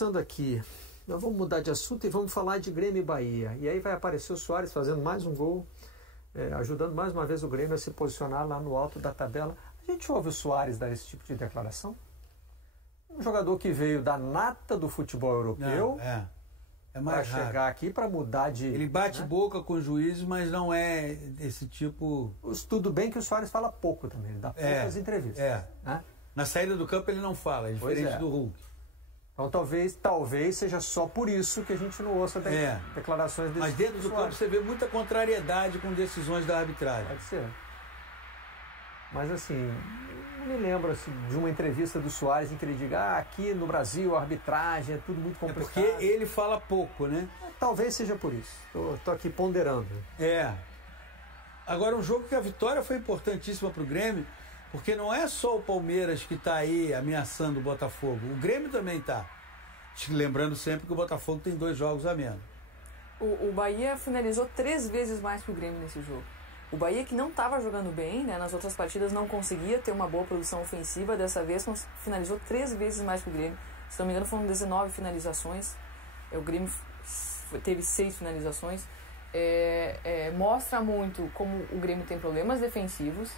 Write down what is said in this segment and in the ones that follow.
Passando aqui, nós vamos mudar de assunto e vamos falar de Grêmio e Bahia. E aí vai aparecer o Soares fazendo mais um gol, ajudando mais uma vez o Grêmio a se posicionar lá no alto da tabela. A gente ouve o Soares dar esse tipo de declaração? Um jogador que veio da nata do futebol europeu. Não, é mais para raro. chegar aqui para mudar de... Ele bate boca com o juiz, mas não é esse tipo... Tudo bem que o Soares fala pouco também, ele dá poucas entrevistas. Né? Na saída do campo ele não fala, é diferente do Hulk. Então talvez seja só por isso que a gente não ouça declarações desse Mas dentro do campo você vê muita contrariedade com decisões da arbitragem. Pode ser. Mas assim, não me lembro assim, de uma entrevista do Soares em que ele diga aqui no Brasil a arbitragem é tudo muito complicado. É porque ele fala pouco, né? Talvez seja por isso. Tô aqui ponderando. Agora, um jogo que a vitória foi importantíssima para o Grêmio, porque não é só o Palmeiras que está aí ameaçando o Botafogo. O Grêmio também está. Lembrando sempre que o Botafogo tem 2 jogos a menos. O Bahia finalizou 3 vezes mais que o Grêmio nesse jogo. O Bahia, que não estava jogando bem, né, nas outras partidas não conseguia ter uma boa produção ofensiva, dessa vez finalizou 3 vezes mais que o Grêmio. Se não me engano, foram 19 finalizações. O Grêmio teve 6 finalizações. Mostra muito como o Grêmio tem problemas defensivos,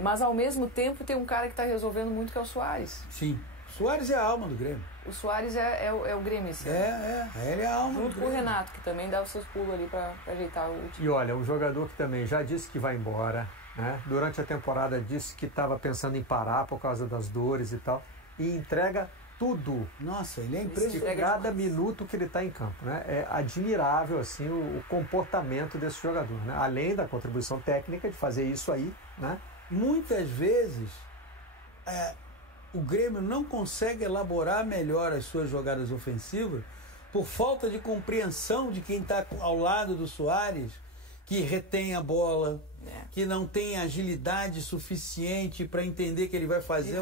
mas ao mesmo tempo tem um cara que está resolvendo muito, que é o Soares. Sim, o Soares é a alma do Grêmio. O Soares é o Grêmio esse ano. Ele é a alma do Grêmio. Junto com o Renato, que também dá os seus pulos ali para ajeitar o time. E olha, um jogador que também já disse que vai embora, né? Durante a temporada disse que estava pensando em parar por causa das dores e tal, e entrega tudo. Nossa, ele é impressionante. Cada minuto que ele está em campo, né? É admirável assim o comportamento desse jogador, né? Além da contribuição técnica de fazer isso aí, né? Muitas vezes o Grêmio não consegue elaborar melhor as suas jogadas ofensivas por falta de compreensão de quem está ao lado do Soares, que retém a bola, que não tem agilidade suficiente para entender que ele vai fazer...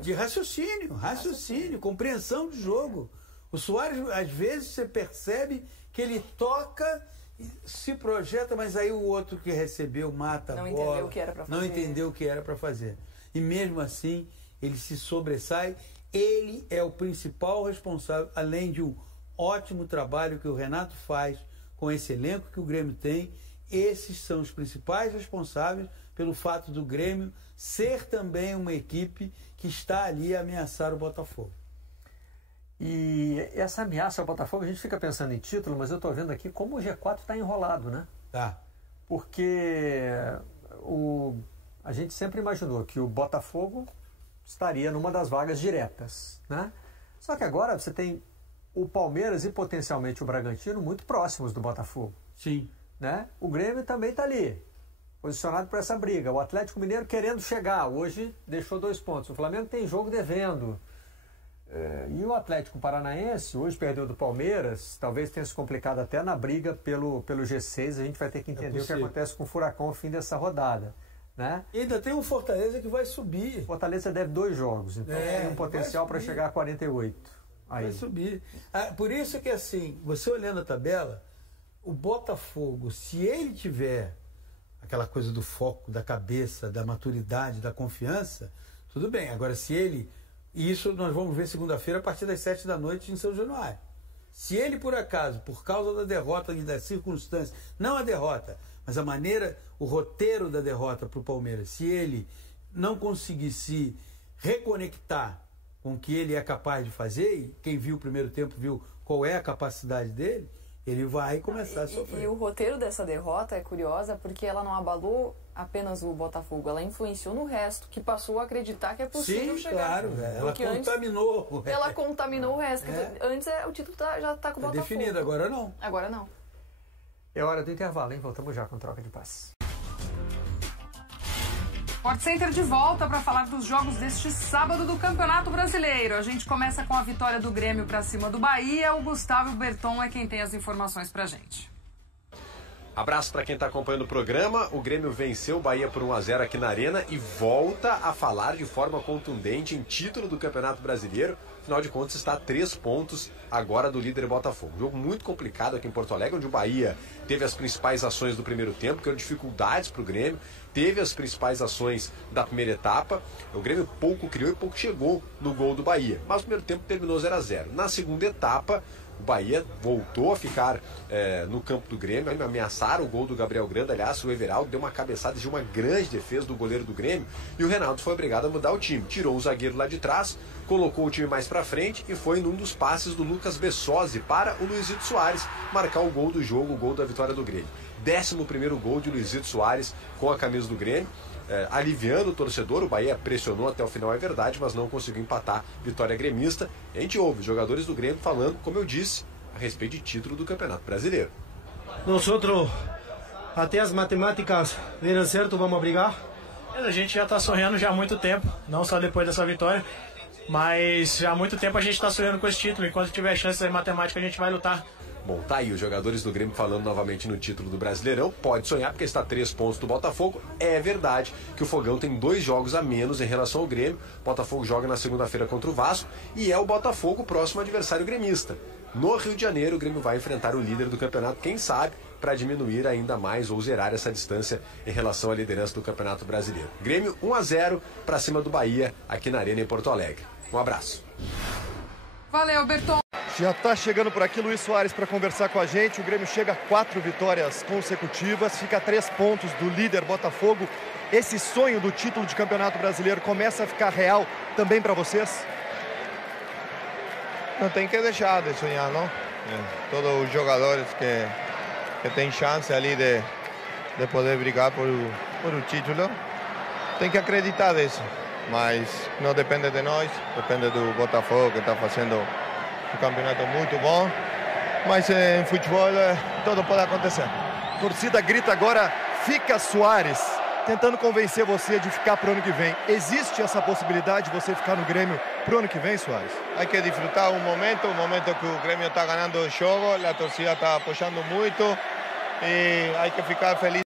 De raciocínio, compreensão de jogo. O Soares, às vezes, você percebe que ele toca, se projeta, mas aí o outro que recebeu mata a bola. Não entendeu o que era para fazer. Não entendeu o que era para fazer. E mesmo assim, ele se sobressai. Ele é o principal responsável, além de um ótimo trabalho que o Renato faz com esse elenco que o Grêmio tem. Esses são os principais responsáveis pelo fato do Grêmio ser também uma equipe que está ali a ameaçar o Botafogo. E essa ameaça ao Botafogo, a gente fica pensando em título, mas eu estou vendo aqui como o G4 está enrolado, né? Tá. Porque a gente sempre imaginou que o Botafogo estaria numa das vagas diretas, né? Só que agora você tem o Palmeiras e potencialmente o Bragantino muito próximos do Botafogo. Sim. Né? O Grêmio também está ali, posicionado para essa briga. O Atlético Mineiro querendo chegar, hoje deixou 2 pontos. O Flamengo tem jogo devendo. E o Atlético Paranaense, hoje perdeu do Palmeiras, talvez tenha se complicado até na briga pelo G6. A gente vai ter que entender o que acontece com o Furacão ao fim dessa rodada. Né? E ainda tem o Fortaleza que vai subir. O Fortaleza deve 2 jogos, então tem um potencial para chegar a 48. Aí. Vai subir. Por isso que assim, você olhando a tabela, o Botafogo, se ele tiver aquela coisa do foco, da cabeça, da maturidade, da confiança, tudo bem. Agora, se ele... Isso nós vamos ver segunda-feira a partir das 7 da noite em São Januário. Se ele, por acaso, por causa da derrota e das circunstâncias, não a derrota, mas a maneira, o roteiro da derrota para o Palmeiras, se ele não conseguir se reconectar com o que ele é capaz de fazer, e quem viu o primeiro tempo viu qual é a capacidade dele, ele vai começar a sofrer. E o roteiro dessa derrota é curiosa porque ela não abalou apenas o Botafogo, ela influenciou no resto, que passou a acreditar que é possível chegar. Sim, claro, ela contaminou. Ela contaminou o resto. Antes o título já está com o Botafogo. Definido, agora não. Agora não. É hora do intervalo, hein? Voltamos já com troca de passe. Sport Center de volta para falar dos jogos deste sábado do Campeonato Brasileiro. A gente começa com a vitória do Grêmio para cima do Bahia. O Gustavo Berton é quem tem as informações pra gente. Abraço para quem está acompanhando o programa. O Grêmio venceu o Bahia por 1-0 aqui na Arena e volta a falar de forma contundente em título do Campeonato Brasileiro. afinal de contas está a 3 pontos agora do líder Botafogo. Jogo muito complicado aqui em Porto Alegre, onde o Bahia teve as principais ações do primeiro tempo, que eram dificuldades para o Grêmio, teve as principais ações da primeira etapa. O Grêmio pouco criou e pouco chegou no gol do Bahia, mas o primeiro tempo terminou 0-0. Na segunda etapa, o Bahia voltou a ficar no campo do Grêmio, ameaçaram o gol do Gabriel Granda. Aliás, o Everaldo deu uma cabeçada de uma grande defesa do goleiro do Grêmio e o Renato foi obrigado a mudar o time. Tirou o zagueiro lá de trás, colocou o time mais pra frente e foi num dos passes do Lucas Bessosi para o Luizito Soares marcar o gol do jogo, o gol da vitória do Grêmio. 11º gol de Luizito Soares com a camisa do Grêmio. Aliviando o torcedor, o Bahia pressionou até o final, é verdade, mas não conseguiu empatar. Vitória gremista. E a gente ouve jogadores do Grêmio falando, como eu disse, a respeito de título do Campeonato Brasileiro. Nosotros, até as matemáticas deram certo, vamos brigar? A gente já está sonhando já há muito tempo, não só depois dessa vitória, mas já há muito tempo a gente está sonhando com esse título. Enquanto tiver chance em matemática, a gente vai lutar. Bom, tá aí os jogadores do Grêmio falando novamente no título do Brasileirão. Pode sonhar porque está a 3 pontos do Botafogo. É verdade que o Fogão tem 2 jogos a menos em relação ao Grêmio. O Botafogo joga na segunda-feira contra o Vasco e é o Botafogo o próximo adversário gremista. No Rio de Janeiro, o Grêmio vai enfrentar o líder do campeonato, quem sabe, para diminuir ainda mais ou zerar essa distância em relação à liderança do Campeonato Brasileiro. Grêmio 1-0 para cima do Bahia aqui na Arena em Porto Alegre. Um abraço. Valeu, Berton. Já está chegando por aqui Luiz Soares para conversar com a gente. O Grêmio chega a 4 vitórias consecutivas, fica a 3 pontos do líder Botafogo. Esse sonho do título de Campeonato Brasileiro começa a ficar real também para vocês? Não tem que deixar de sonhar, não? Todos os jogadores que têm chance ali de poder brigar por o título, tem que acreditar nisso. Mas não depende de nós, depende do Botafogo, que está fazendo um campeonato muito bom. Mas em futebol tudo pode acontecer. A torcida grita agora, fica Soares, tentando convencer você de ficar para o ano que vem. Existe essa possibilidade de você ficar no Grêmio para o ano que vem, Soares? Há que desfrutar um momento que o Grêmio está ganhando o jogo, a torcida está apoiando muito e há que ficar feliz.